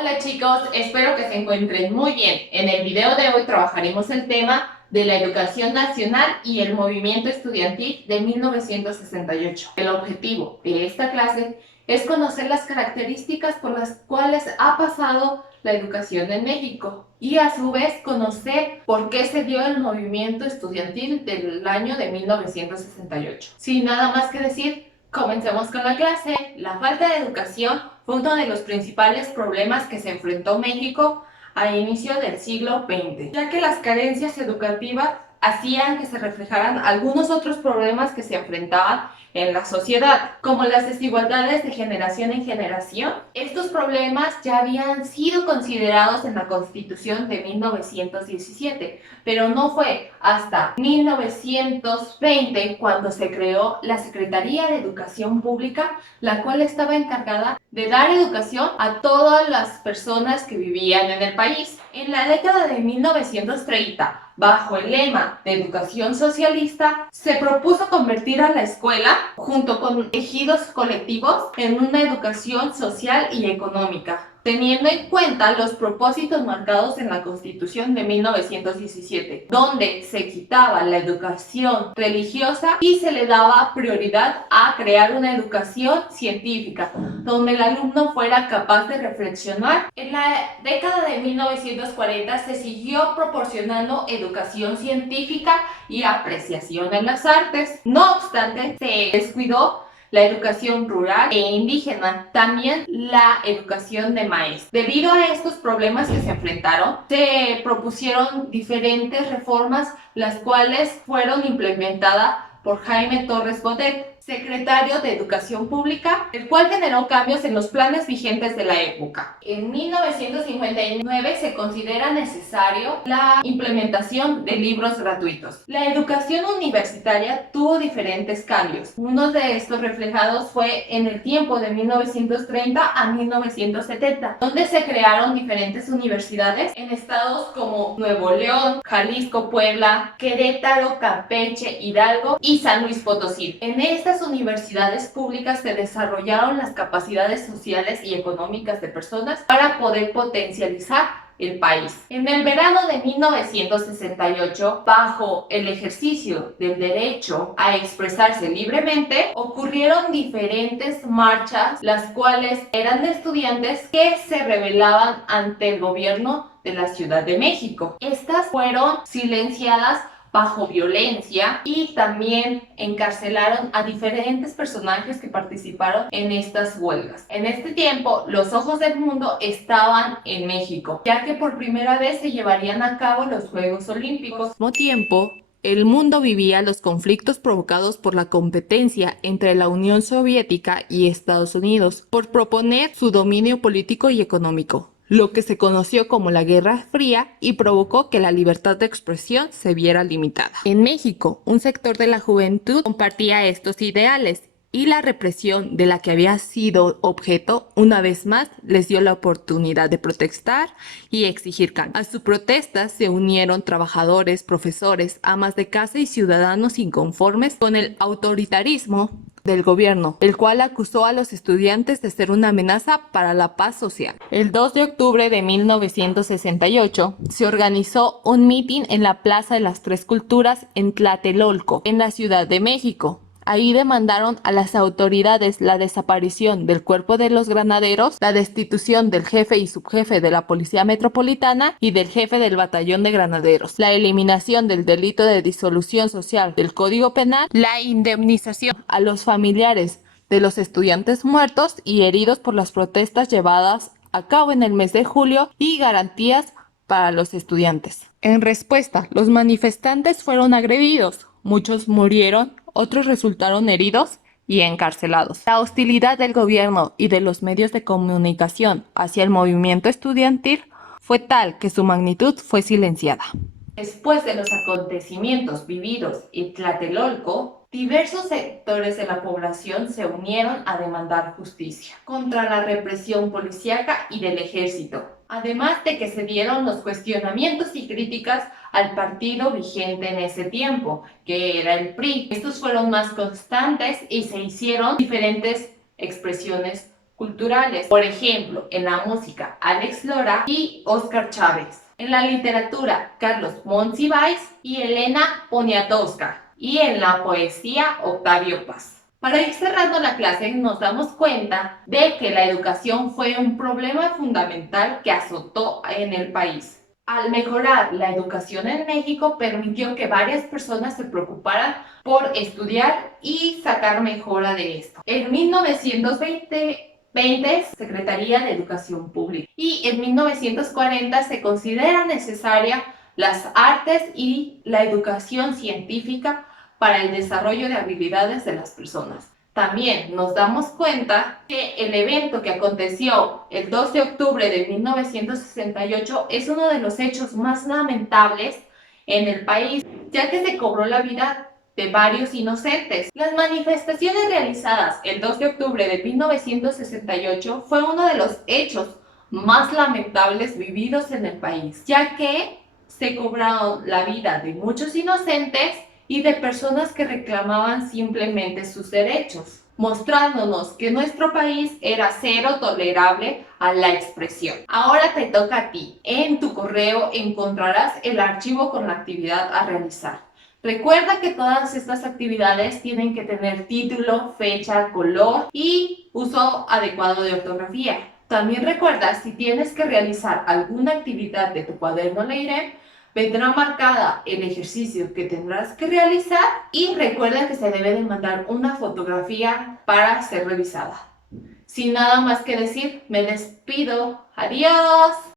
Hola chicos, espero que se encuentren muy bien. En el video de hoy trabajaremos el tema de la educación nacional y el movimiento estudiantil de 1968. El objetivo de esta clase es conocer las características por las cuales ha pasado la educación en México y a su vez conocer por qué se dio el movimiento estudiantil del año de 1968. Sin nada más que decir, comencemos con la clase. La falta de educación fue uno de los principales problemas que se enfrentó México a inicio del siglo XX, ya que las carencias educativas hacían que se reflejaran algunos otros problemas que se enfrentaban en la sociedad, como las desigualdades de generación en generación. Estos problemas ya habían sido considerados en la Constitución de 1917, pero no fue hasta 1920 cuando se creó la Secretaría de Educación Pública, la cual estaba encargada de dar educación a todas las personas que vivían en el país. En la década de 1930, bajo el lema de educación socialista, se propuso convertir a la escuela, junto con ejidos colectivos, en una educación social y económica, teniendo en cuenta los propósitos marcados en la Constitución de 1917, donde se quitaba la educación religiosa y se le daba prioridad a crear una educación científica, donde el alumno fuera capaz de reflexionar. En la década de 1940 se siguió proporcionando educación científica y apreciación en las artes. No obstante, se descuidó la educación rural e indígena, también la educación de maestros. Debido a estos problemas que se enfrentaron, se propusieron diferentes reformas, las cuales fueron implementadas por Jaime Torres Bodet, secretario de Educación Pública, el cual generó cambios en los planes vigentes de la época. En 1959 se considera necesario la implementación de libros gratuitos. La educación universitaria tuvo diferentes cambios. Uno de estos reflejados fue en el tiempo de 1930 a 1970, donde se crearon diferentes universidades en estados como Nuevo León, Jalisco, Puebla, Querétaro, Campeche, Hidalgo y San Luis Potosí. En estas universidades públicas se desarrollaron las capacidades sociales y económicas de personas para poder potencializar el país. En el verano de 1968, bajo el ejercicio del derecho a expresarse libremente, ocurrieron diferentes marchas, las cuales eran de estudiantes que se rebelaban ante el gobierno de la Ciudad de México. Estas fueron silenciadas bajo violencia y también encarcelaron a diferentes personajes que participaron en estas huelgas. En este tiempo, los ojos del mundo estaban en México, ya que por primera vez se llevarían a cabo los Juegos Olímpicos. Al mismo tiempo, el mundo vivía los conflictos provocados por la competencia entre la Unión Soviética y Estados Unidos por proponer su dominio político y económico, lo que se conoció como la Guerra Fría y provocó que la libertad de expresión se viera limitada. En México, un sector de la juventud compartía estos ideales y la represión de la que había sido objeto, una vez más, les dio la oportunidad de protestar y exigir cambios. A su protesta se unieron trabajadores, profesores, amas de casa y ciudadanos inconformes con el autoritarismo del gobierno, el cual acusó a los estudiantes de ser una amenaza para la paz social. El 2 de octubre de 1968 se organizó un mitin en la Plaza de las Tres Culturas en Tlatelolco, en la Ciudad de México. Ahí demandaron a las autoridades la desaparición del cuerpo de los granaderos, la destitución del jefe y subjefe de la Policía Metropolitana y del jefe del batallón de granaderos, la eliminación del delito de disolución social del Código Penal, la indemnización a los familiares de los estudiantes muertos y heridos por las protestas llevadas a cabo en el mes de julio y garantías para los estudiantes. En respuesta, los manifestantes fueron agredidos, muchos murieron, otros resultaron heridos y encarcelados. La hostilidad del gobierno y de los medios de comunicación hacia el movimiento estudiantil fue tal que su magnitud fue silenciada. Después de los acontecimientos vividos en Tlatelolco, diversos sectores de la población se unieron a demandar justicia contra la represión policíaca y del ejército, además de que se dieron los cuestionamientos y críticas al partido vigente en ese tiempo, que era el PRI. Estos fueron más constantes y se hicieron diferentes expresiones culturales. Por ejemplo, en la música, Alex Lora y Óscar Chávez. En la literatura, Carlos Monsiváis y Elena Poniatowska. Y en la poesía, Octavio Paz. Para ir cerrando la clase, nos damos cuenta de que la educación fue un problema fundamental que azotó en el país. Al mejorar la educación en México, permitió que varias personas se preocuparan por estudiar y sacar mejora de esto. En 1920, Secretaría de Educación Pública. Y en 1940 se considera necesaria las artes y la educación científica para el desarrollo de habilidades de las personas. También nos damos cuenta que el evento que aconteció el 2 de octubre de 1968 es uno de los hechos más lamentables en el país, ya que se cobró la vida de varios inocentes. Las manifestaciones realizadas el 2 de octubre de 1968 fue uno de los hechos más lamentables vividos en el país, ya que se cobraron la vida de muchos inocentes y de personas que reclamaban simplemente sus derechos, mostrándonos que nuestro país era cero tolerable a la expresión. Ahora te toca a ti. En tu correo encontrarás el archivo con la actividad a realizar. Recuerda que todas estas actividades tienen que tener título, fecha, color y uso adecuado de ortografía. También recuerda, si tienes que realizar alguna actividad de tu cuaderno Leirem, vendrá marcada el ejercicio que tendrás que realizar y recuerda que se debe de mandar una fotografía para ser revisada. Sin nada más que decir, me despido. ¡Adiós!